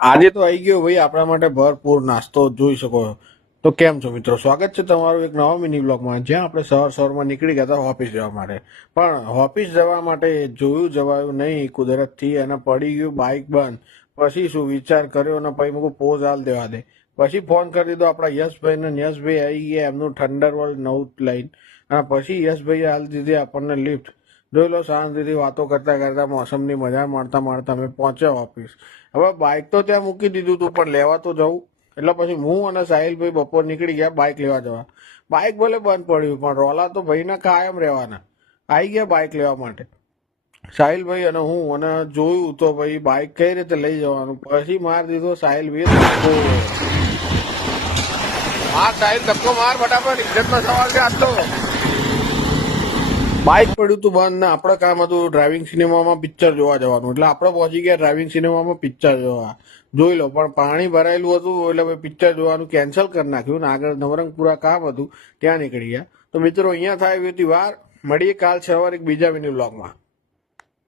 આજે તો આવી ગયો ભાઈ આપણા માટે ભરપૂર નાસ્તો જોઈ શકો છો. તો કેમ છો મિત્રો, સ્વાગત છે તમારું એક નવા મિની બ્લોગમાં, જ્યાં આપણે સવારમાં નીકળી ગયા હતા ઓફિસ જવા માટે. પણ ઓફિસ જવા માટે જોયું જવાયું નહીં કુદરતથી, અને પડી ગયું બાઇક બંધ. પછી શું વિચાર કર્યો અને પછી મૂકું પોઝ હાલ દેવા દે. પછી ફોન કરી દીધો આપણા યશભાઈને. યશભાઈ આવી ગયા એમનું થંડરબોલ્ટ નવું લઈને, અને પછી યશભાઈએ હાલ દીધી આપણને લિફ્ટ. જોઈ લો, શાંતિથી વાતો કરતા કરતા મોસમની મજા માણતા માણતા અમે પહોંચ્યા ઓફિસ. હવે બાઇક તો ત્યાં મૂકી દીધું હતું, પણ લેવા તો જવું. એટલે પછી હું અને સાહિલભાઈ બપોર નીકળી ગયા બાઇક લેવા જવા. બાઇક ભલે બંધ પડ્યું, પણ રોલા તો ભાઈના કાયમ રહેવાના. આવી ગયા બાઇક લેવા માટે સાહિલભાઈ અને હું, અને જોયું તો ભાઈ બાઇક કઈ રીતે લઈ જવાનું. પછી માર દીધો સાહિલભાઈ ધક્કો. માર સાહિલ ધક્કો માર ફટાફટ, ઇજ્જતનો સવાલ છે આજ તો. બાઇક પડ્યું તું બંધ, ને આપણે કામ હતું ડ્રાઇવિંગ સિનેમામાં પિક્ચર જોવા જવાનું. એટલે આપણે પહોંચી ગયા ડ્રાઇવિંગ સિનેમામાં પિક્ચર જોવા. જોઈ લો, પણ પાણી ભરાયેલું હતું એટલે ભાઈ પિક્ચર જોવાનું કેન્સલ કરી નાખ્યું ને આગળ નવરંગપુરા કામ હતું ત્યાં નીકળી ગયા. તો મિત્રો, અહીંયા થાય એવી વાર. મળીએ કાલ સવારે એક બીજા મિની બ્લોગમાં.